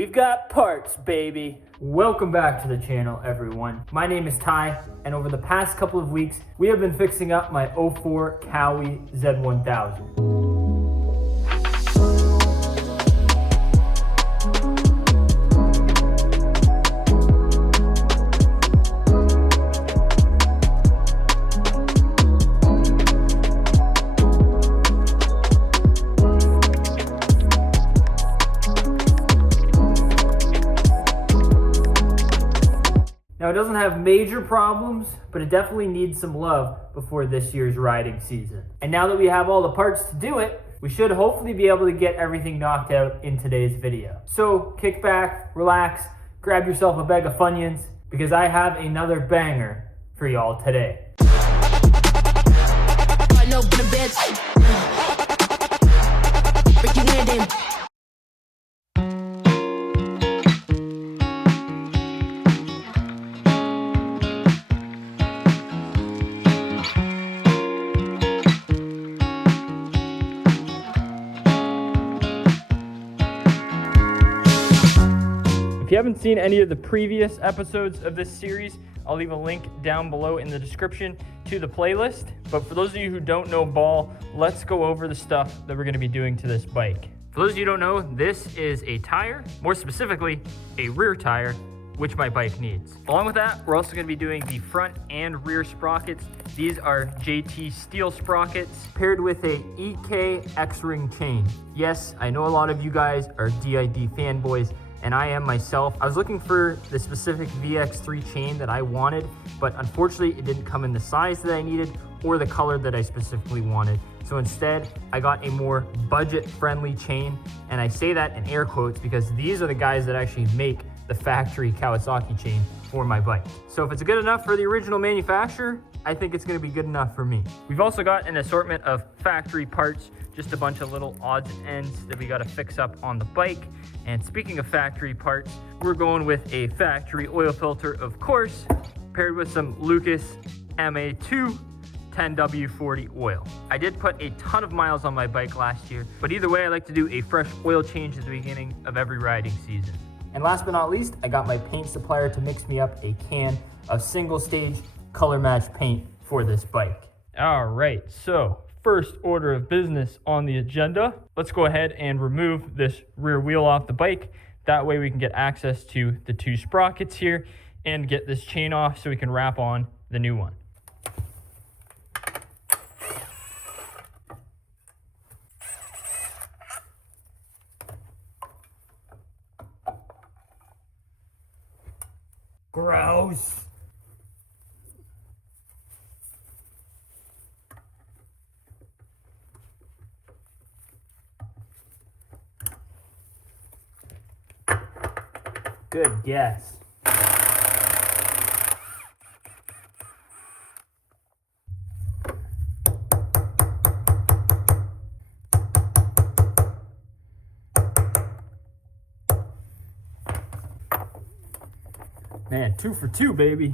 We've got parts, baby. Welcome back to the channel, everyone. My name is Ty, and over the past couple of weeks, we have been fixing up my 04 Kawi Z1000. Now, it doesn't have major problems, but it definitely needs some love before this year's riding season. And now that we have all the parts to do it, we should hopefully be able to get everything knocked out in today's video. So kick back, relax, grab yourself a bag of Funyuns, because I have another banger for y'all today. If you haven't seen any of the previous episodes of this series, I'll leave a link down below in the description to the playlist. But for those of you who don't know ball, let's go over the stuff that we're going to be doing to this bike. For those of you who don't know, this is a tire, more specifically, a rear tire, which my bike needs. Along with that, we're also going to be doing the front and rear sprockets. These are JT steel sprockets paired with a EK X-Ring chain. Yes, I know a lot of you guys are DID fanboys, and I am myself. I was looking for the specific VX3 chain that I wanted, but unfortunately it didn't come in the size that I needed or the color that I specifically wanted. So instead, I got a more budget-friendly chain, and I say that in air quotes because these are the guys that actually make the factory Kawasaki chain for my bike. So if it's good enough for the original manufacturer, I think it's gonna be good enough for me. We've also got an assortment of factory parts, just a bunch of little odds and ends that we gotta fix up on the bike. And speaking of factory parts, we're going with a factory oil filter, of course, paired with some Lucas MA2 10W40 oil. I did put a ton of miles on my bike last year, but either way, I like to do a fresh oil change at the beginning of every riding season. And last but not least, I got my paint supplier to mix me up a can of single stage color match paint for this bike. All right, so first order of business on the agenda, let's go ahead and remove this rear wheel off the bike. That way we can get access to the two sprockets here and get this chain off so we can wrap on the new one. Gross. Good guess. Man, 2 for 2, baby.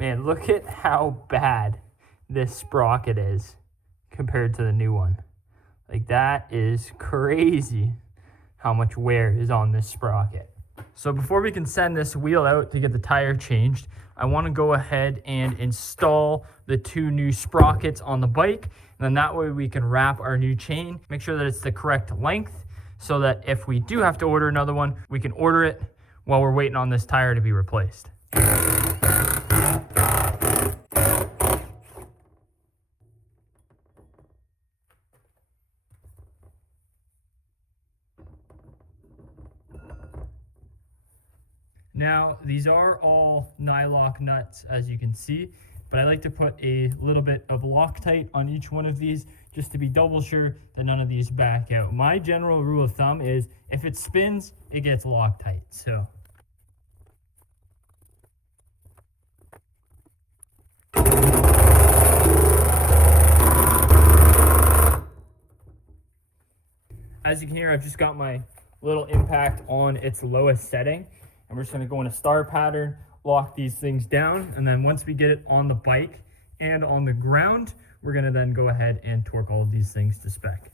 Man, look at how bad this sprocket is compared to the new one. Like, that is crazy how much wear is on this sprocket. So before we can send this wheel out to get the tire changed, I want to go ahead and install the two new sprockets on the bike. And then that way we can wrap our new chain, make sure that it's the correct length, so that if we do have to order another one, we can order it while we're waiting on this tire to be replaced. Now, these are all nylock nuts, as you can see. but I like to put a little bit of Loctite on each one of these just to be double sure that none of these back out. My general rule of thumb is if it spins, it gets Loctite. So as you can hear, I've just got my little impact on its lowest setting, and we're just going to go in a star pattern, lock these things down, and then once we get it on the bike and on the ground, we're going to then go ahead and torque all of these things to spec.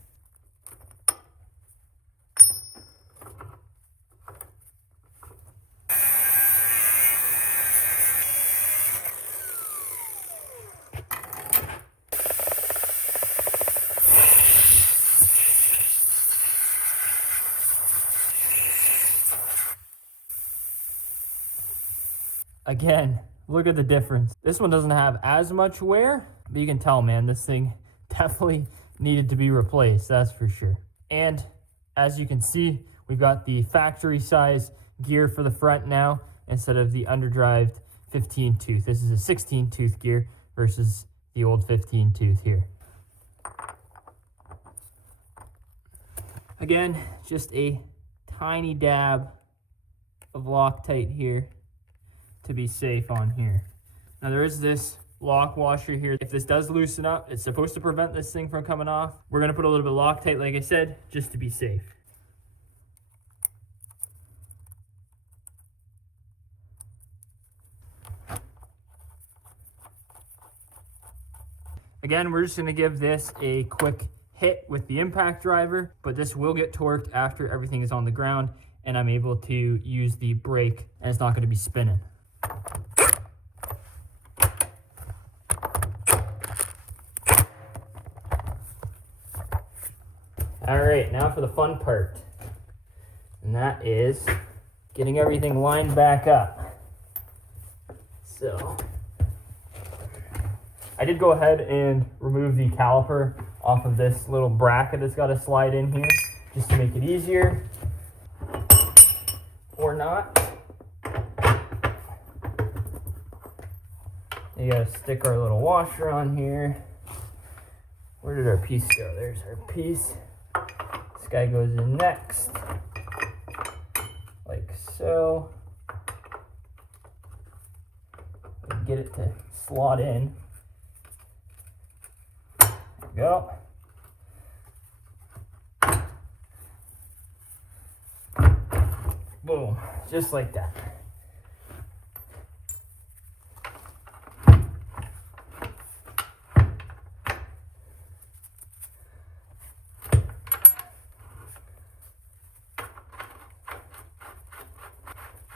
Again, look at the difference. This one doesn't have as much wear, but you can tell, man, this thing definitely needed to be replaced, that's for sure. And as you can see, we've got the factory size gear for the front now instead of the underdrive 15 tooth. This is a 16 tooth gear versus the old 15 tooth here. Again, just a tiny dab of Loctite here to be safe on here. Now there is this lock washer here. If this does loosen up, it's supposed to prevent this thing from coming off. We're gonna put a little bit of Loctite, like I said, just to be safe. Again, we're just gonna give this a quick hit with the impact driver, but this will get torqued after everything is on the ground and I'm able to use the brake and it's not gonna be spinning. All right, now for the fun part, and that is getting everything lined back up. So I did go ahead and remove the caliper off of this little bracket that's got to slide in here just to make it easier, or not. You gotta stick our little washer on here. Where did our piece go? There's our piece. This guy goes in next, like so. Get it to slot in. There we go. Boom, just like that.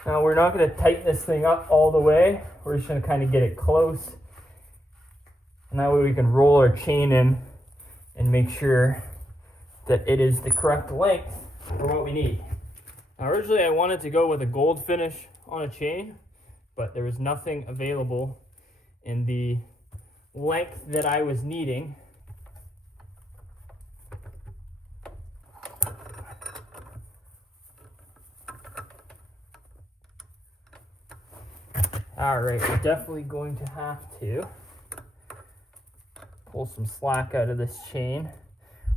Now we're not going to tighten this thing up all the way. We're just going to kind of get it close. And that way we can roll our chain in and make sure that it is the correct length for what we need. Now originally I wanted to go with a gold finish on a chain, but there was nothing available in the length that I was needing. All right, we're definitely going to have to pull some slack out of this chain.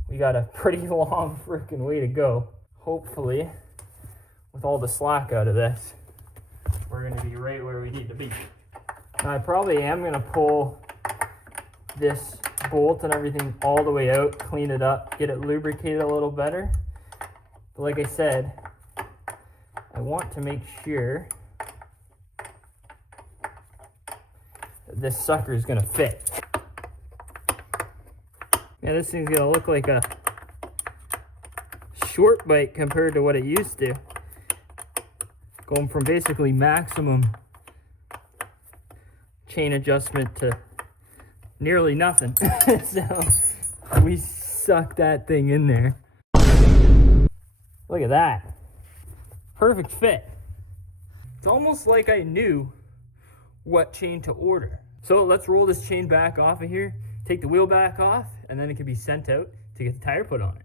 We got a pretty long freaking way to go. Hopefully, with all the slack out of this, we're gonna be right where we need to be. Now, I probably am gonna pull this bolt and everything all the way out, clean it up, get it lubricated a little better. But like I said, I want to make sure this sucker is gonna fit. Yeah, this thing's gonna look like a short bike compared to what it used to. Going from basically maximum chain adjustment to nearly nothing. So we sucked that thing in there. Look at that. Perfect fit. It's almost like I knew what chain to order. So let's roll this chain back off of here, take the wheel back off, and then it can be sent out to get the tire put on it.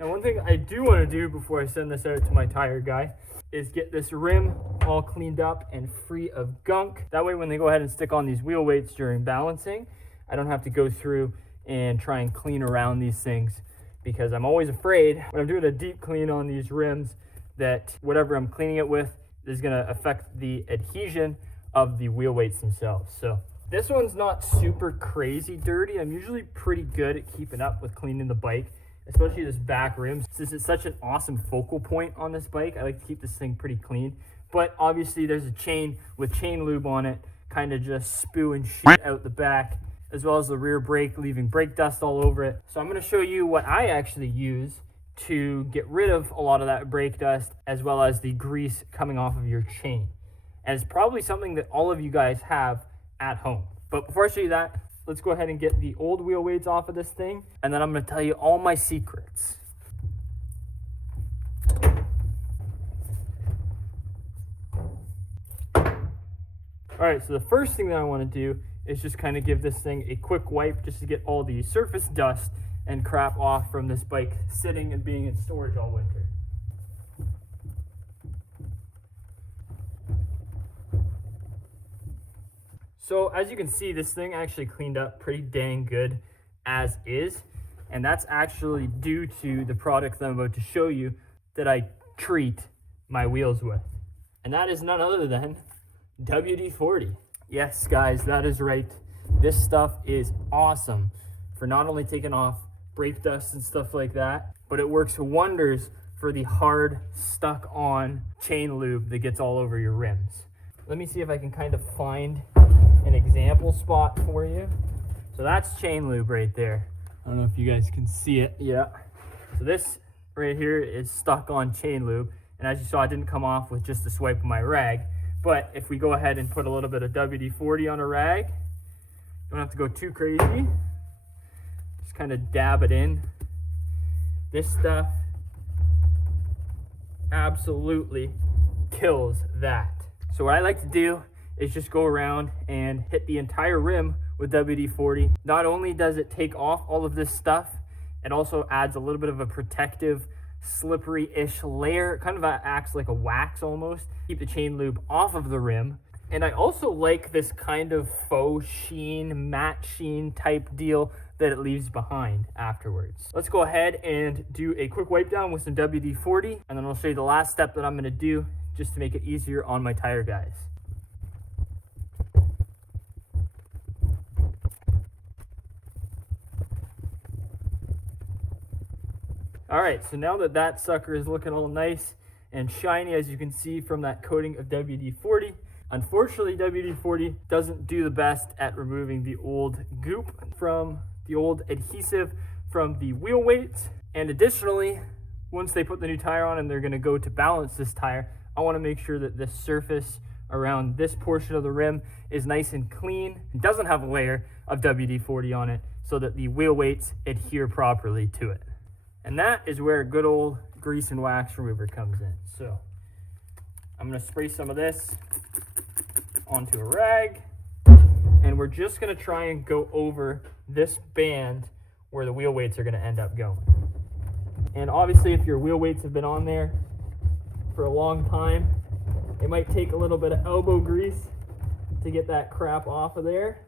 Now, one thing I do want to do before I send this out to my tire guy is get this rim all cleaned up and free of gunk. That way, when they go ahead and stick on these wheel weights during balancing, I don't have to go through and try and clean around these things, because I'm always afraid when I'm doing a deep clean on these rims that whatever I'm cleaning it with is going to affect the adhesion of the wheel weights themselves. So this one's not super crazy dirty. I'm usually pretty good at keeping up with cleaning the bike, especially this back rim. Since it's such an awesome focal point on this bike, I like to keep this thing pretty clean. But obviously there's a chain with chain lube on it, kind of just spewing shit out the back, as well as the rear brake, leaving brake dust all over it. So I'm going to show you what I actually use to get rid of a lot of that brake dust, as well as the grease coming off of your chain. And it's probably something that all of you guys have at home. But before I show you that, let's go ahead and get the old wheel weights off of this thing, and then I'm going to tell you all my secrets. All right, so the first thing that I want to do is just kind of give this thing a quick wipe just to get all the surface dust and crap off from this bike sitting and being in storage all winter. So as you can see, this thing actually cleaned up pretty dang good as is. And that's actually due to the product that I'm about to show you that I treat my wheels with. And that is none other than WD-40. Yes, guys, that is right. This stuff is awesome for not only taking off brake dust and stuff like that, but it works wonders for the hard, stuck-on chain lube that gets all over your rims. Let me see if I can kind of find an example spot for you. So that's chain lube right there. I don't know if you guys can see it. Yeah. So this right here is stuck on chain lube. And as you saw, it didn't come off with just a swipe of my rag. But if we go ahead and put a little bit of WD-40 on a rag, you don't have to go too crazy. Just kind of dab it in. This stuff absolutely kills that. So what I like to do is just go around and hit the entire rim with WD-40. Not only does it take off all of this stuff, it also adds a little bit of a protective, slippery-ish layer. It kind of acts like a wax almost. Keep the chain lube off of the rim. And I also like this kind of faux sheen, matte sheen type deal that it leaves behind afterwards. Let's go ahead and do a quick wipe down with some WD-40, and then I'll show you the last step that I'm gonna do just to make it easier on my tire guys. All right, so now that that sucker is looking all nice and shiny, as you can see from that coating of WD-40, unfortunately, WD-40 doesn't do the best at removing the old goop from the old adhesive from the wheel weights. And additionally, once they put the new tire on and they're gonna go to balance this tire, I wanna make sure that the surface around this portion of the rim is nice and clean. It doesn't have a layer of WD-40 on it so that the wheel weights adhere properly to it. And that is where good old grease and wax remover comes in. So I'm gonna spray some of this onto a rag, and we're just gonna try and go over this band where the wheel weights are gonna end up going. And obviously, if your wheel weights have been on there for a long time, it might take a little bit of elbow grease to get that crap off of there,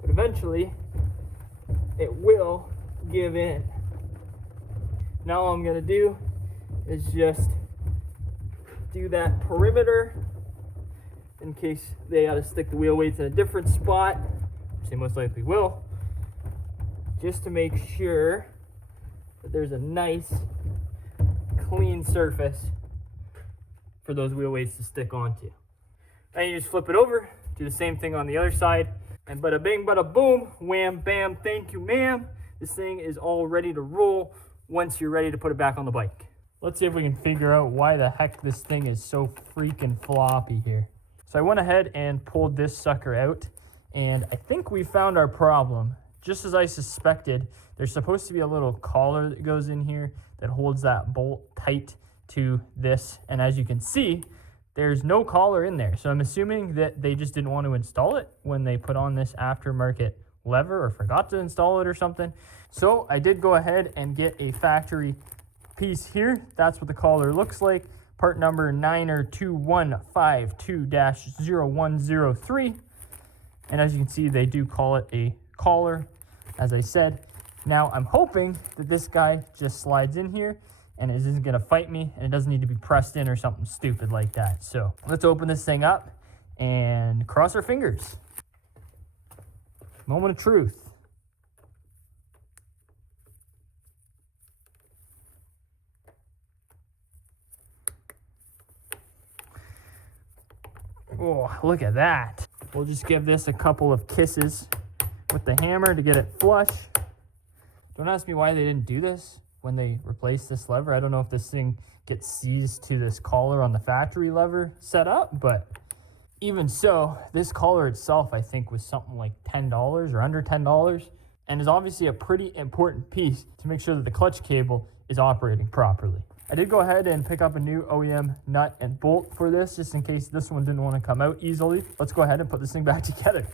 but eventually it will give in. Now all I'm gonna do is just do that perimeter in case they gotta stick the wheel weights in a different spot, which they most likely will, just to make sure that there's a nice clean surface for those wheel weights to stick onto. Then you just flip it over, do the same thing on the other side, and bada bing, bada boom, wham, bam, thank you, ma'am. This thing is all ready to roll once you're ready to put it back on the bike. Let's see if we can figure out why the heck this thing is so freaking floppy here. So I went ahead and pulled this sucker out, and I think we found our problem. Just as I suspected, there's supposed to be a little collar that goes in here that holds that bolt tight to this, and as you can see, there's no collar in there. So I'm assuming that they just didn't want to install it when they put on this aftermarket lever or forgot to install it or something. So I did go ahead and get a factory piece here. That's what the collar looks like. Part number 9R2152-0103. And as you can see, they do call it a collar, as I said. Now I'm hoping that this guy just slides in here and it isn't gonna fight me, and it doesn't need to be pressed in or something stupid like that. So let's open this thing up and cross our fingers. Moment of truth. Oh, look at that. We'll just give this a couple of kisses with the hammer to get it flush. Don't ask me why they didn't do this when they replaced this lever. I don't know if this thing gets seized to this collar on the factory lever setup, but even so, this collar itself, I think, was something like $10 or under $10, and is obviously a pretty important piece to make sure that the clutch cable is operating properly. I did go ahead and pick up a new OEM nut and bolt for this, just in case this one didn't want to come out easily. Let's go ahead and put this thing back together.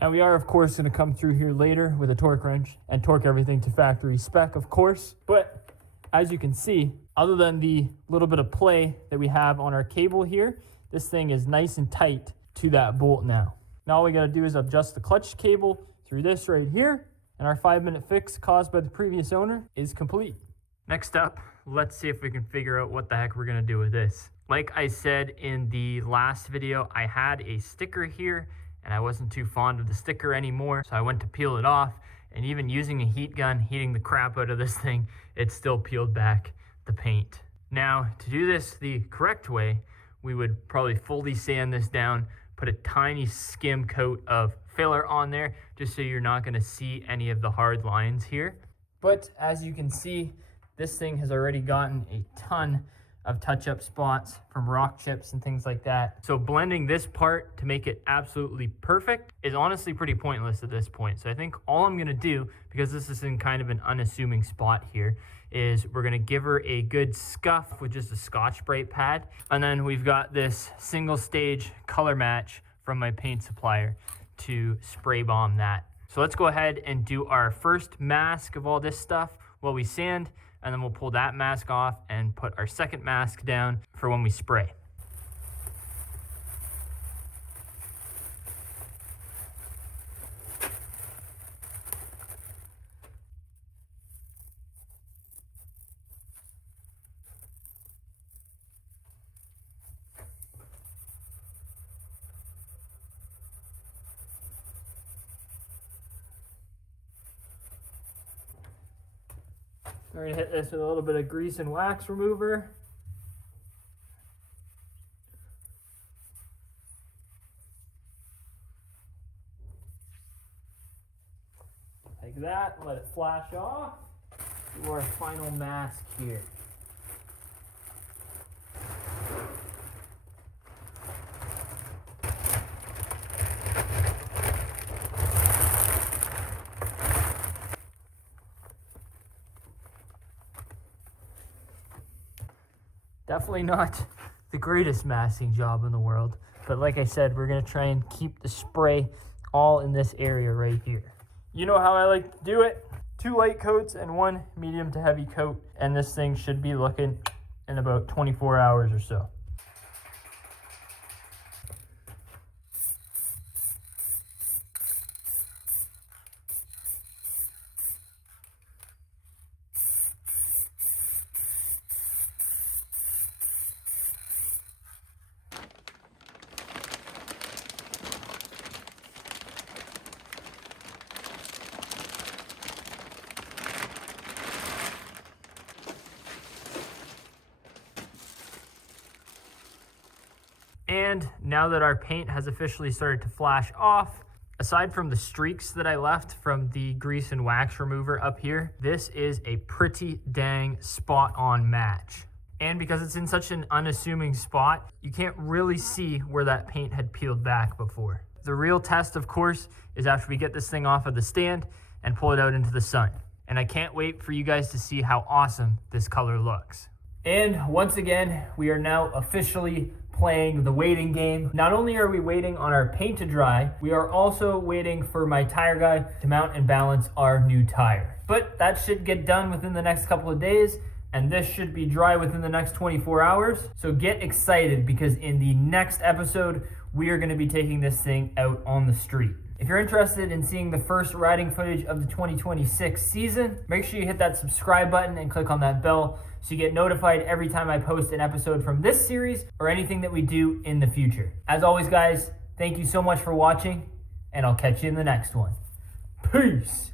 Now we are, of course, going to come through here later with a torque wrench and torque everything to factory spec, of course. But as you can see, other than the little bit of play that we have on our cable here, this thing is nice and tight to that bolt now. Now all we got to do is adjust the clutch cable through this right here, and our 5-minute fix caused by the previous owner is complete. Next up, let's see if we can figure out what the heck we're going to do with this. Like I said in the last video, I had a sticker here, and I wasn't too fond of the sticker anymore, so I went to peel it off, and even using a heat gun, heating the crap out of this thing, it still peeled back the paint. Now, to do this the correct way, we would probably fully sand this down, put a tiny skim coat of filler on there, just so you're not gonna see any of the hard lines here. But as you can see, this thing has already gotten a ton of touch-up spots from rock chips and things like that. So blending this part to make it absolutely perfect is honestly pretty pointless at this point. So I think all I'm gonna do, because this is in kind of an unassuming spot here, is we're gonna give her a good scuff with just a Scotch-Brite pad. And then we've got this single stage color match from my paint supplier to spray bomb that. So let's go ahead and do our first mask of all this stuff while we sand, and then we'll pull that mask off and put our second mask down for when we spray. We're gonna hit this with a little bit of grease and wax remover. Like that, let it flash off. Do our final mask here. Definitely not the greatest masking job in the world, but like I said, we're gonna try and keep the spray all in this area right here. You know how I like to do it. 2 light coats and 1 medium to heavy coat, and this thing should be looking in about 24 hours or so. And now that our paint has officially started to flash off, aside from the streaks that I left from the grease and wax remover up here, this is a pretty dang spot on match. And because it's in such an unassuming spot, you can't really see where that paint had peeled back before. The real test, of course, is after we get this thing off of the stand and pull it out into the sun. And I can't wait for you guys to see how awesome this color looks. And once again, we are now officially playing the waiting game. Not only are we waiting on our paint to dry, we are also waiting for my tire guy to mount and balance our new tire. But that should get done within the next couple of days, and this should be dry within the next 24 hours. So get excited, because in the next episode, we are gonna be taking this thing out on the street. If you're interested in seeing the first riding footage of the 2026 season, make sure you hit that subscribe button and click on that bell so you get notified every time I post an episode from this series or anything that we do in the future. As always, guys, thank you so much for watching, and I'll catch you in the next one. Peace!